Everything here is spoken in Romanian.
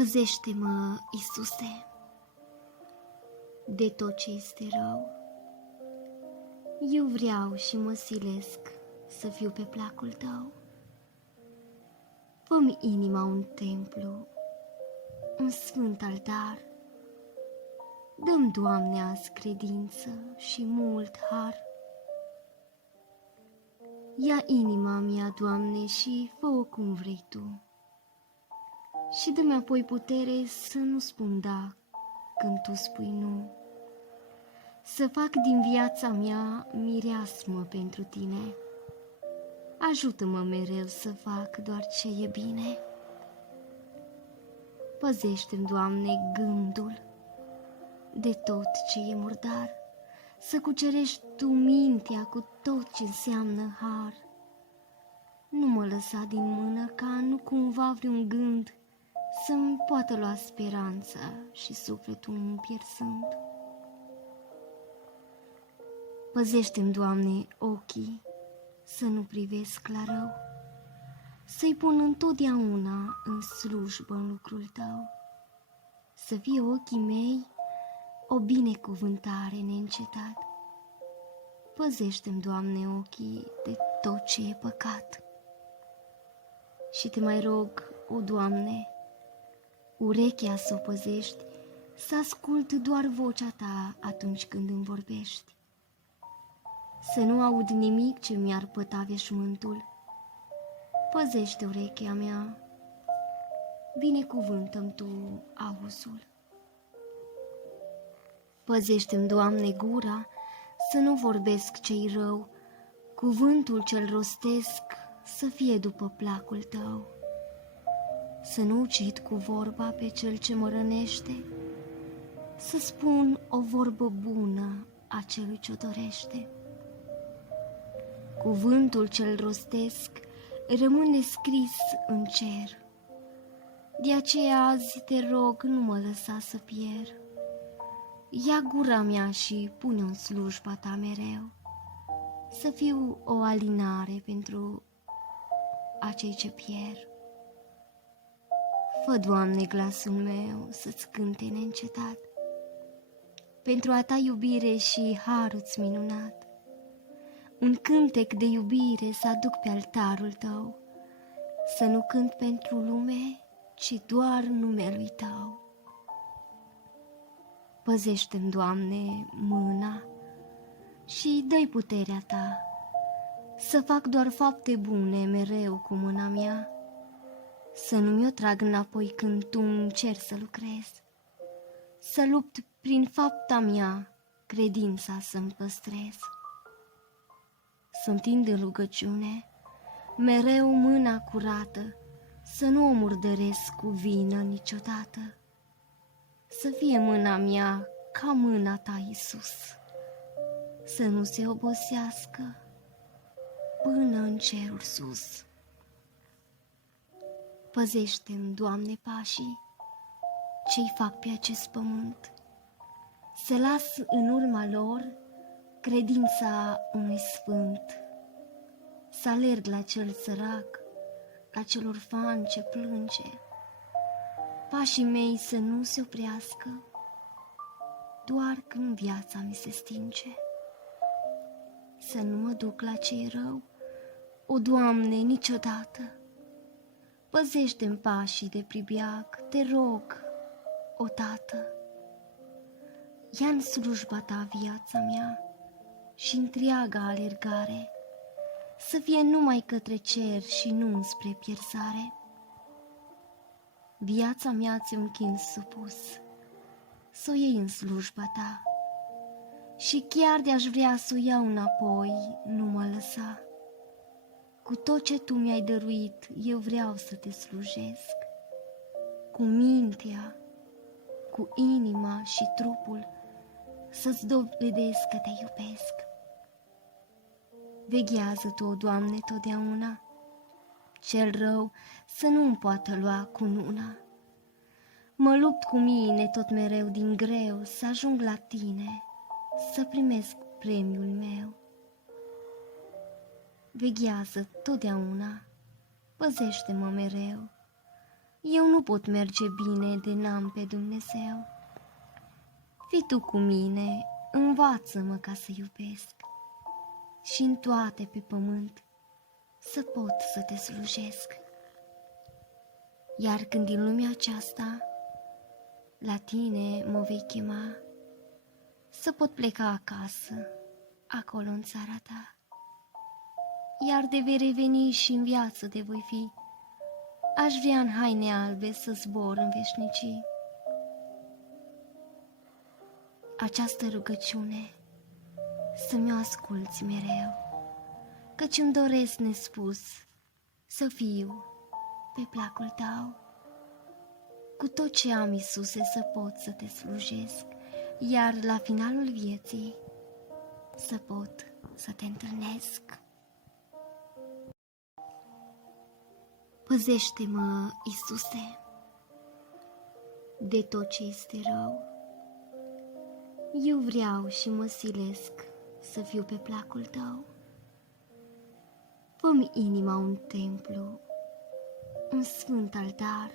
Păzește-mă, Iisuse, de tot ce este rău. Eu vreau și mă silesc să fiu pe placul Tău. Fă-mi inima un templu, un sfânt altar. Dă-mi, Doamne, azi credință și mult har. Ia inima mea, Doamne, și fă-o cum vrei Tu. Și dă-mi apoi putere să nu spun da când Tu spui nu. Să fac din viața mea mireasmă pentru Tine. Ajută-mă mereu să fac doar ce e bine. Păzește-mi, Doamne, gândul de tot ce e murdar, să cucerești Tu mintea cu tot ce înseamnă har. Nu mă lăsa din mână ca nu cumva vreun gând să-mi poată lua speranța și sufletul îmi pierzând. Păzește-mi, Doamne, ochii să nu privesc la rău, să-i pun întotdeauna în slujbă în lucrul Tău, să fie ochii mei o binecuvântare neîncetat. Păzește-mi, Doamne, ochii de tot ce e păcat. Și Te mai rog, o Doamne, urechea să o păzești, să ascult doar vocea Ta atunci când îmi vorbești. Să nu aud nimic ce mi-ar păta veșmântul. Păzește urechea mea, binecuvântă-mi Tu auzul. Păzește-mi, Doamne, gura să nu vorbesc ce-i rău, cuvântul ce-l rostesc să fie după placul Tău. Să nu ucid cu vorba pe cel ce mă rănește, să spun o vorbă bună a celui ce-o dorește. Cuvântul ce-l rostesc rămâne scris în cer, de aceea azi Te rog, nu mă lăsa să pierd. Ia gura mea și pune în slujba Ta mereu, să fiu o alinare pentru acei ce pierd. Fă, Doamne, glasul meu să-ți cânte neîncetat, pentru a Ta iubire și harul-ți minunat. Un cântec de iubire să aduc pe altarul Tău, să nu cânt pentru lume, ci doar numele Tău. Păzește-mi, Doamne, mâna și dă-i puterea Ta, să fac doar fapte bune mereu cu mâna mea, să nu mi-o trag înapoi când Tu îmi cer să lucrez, să lupt prin fapta mea, credința să-mi păstrez. Să întind în rugăciune mereu mâna curată, să nu o murdăresc cu vină niciodată. Să fie mâna mea ca mâna Ta, Iisus, să nu se obosească până în cerul sus. Păzește-mi, Doamne, pașii ce-i fac pe acest pământ, să las în urma lor credința unui sfânt, să alerg la cel sărac, la cel orfan ce plânge, pașii mei să nu se oprească doar când viața mi se stinge. Să nu mă duc la ce-i rău, o Doamne, niciodată. Păzește-mi pașii de pribeag, Te rog, o Tată. Ia în slujba Ta viața mea și întreaga alergare, să fie numai către cer și nu înspre pierzare. Viața mea ți-o închin supus, să o iei în slujba Ta, și chiar de-aș vrea să o iau înapoi, nu mă lăsa. Cu tot ce Tu mi-ai dăruit, eu vreau să Te slujesc, cu mintea, cu inima și trupul, să-ți dovedesc că Te iubesc. Veghează Tu, o Doamne, totdeauna, cel rău să nu-mi poată lua cununa. Mă lupt cu mine tot mereu din greu să ajung la Tine, să primesc premiul meu. Veghează totdeauna, păzește-mă mereu, Eu nu pot merge bine de n-am pe Dumnezeu. Fii tu cu mine, învață-mă ca să iubesc și în toate pe pământ să pot să te slujesc. Iar când din lumea aceasta la tine mă vei chema, să pot pleca acasă, acolo în țara ta. Iar de vei reveni și în viață de voi fi, aș vrea în haine albe să zbor în veșnicii. Această rugăciune să mi-o asculți mereu, căci îmi doresc nespus să fiu pe placul tău. Cu tot ce am, Iisuse, să pot să te slujesc, iar la finalul vieții să pot să te întâlnesc. Păzește-mă, Iisuse, de tot ce este rău. Eu vreau și mă silesc să fiu pe placul tău. Fă-mi inima un templu, un sfânt altar,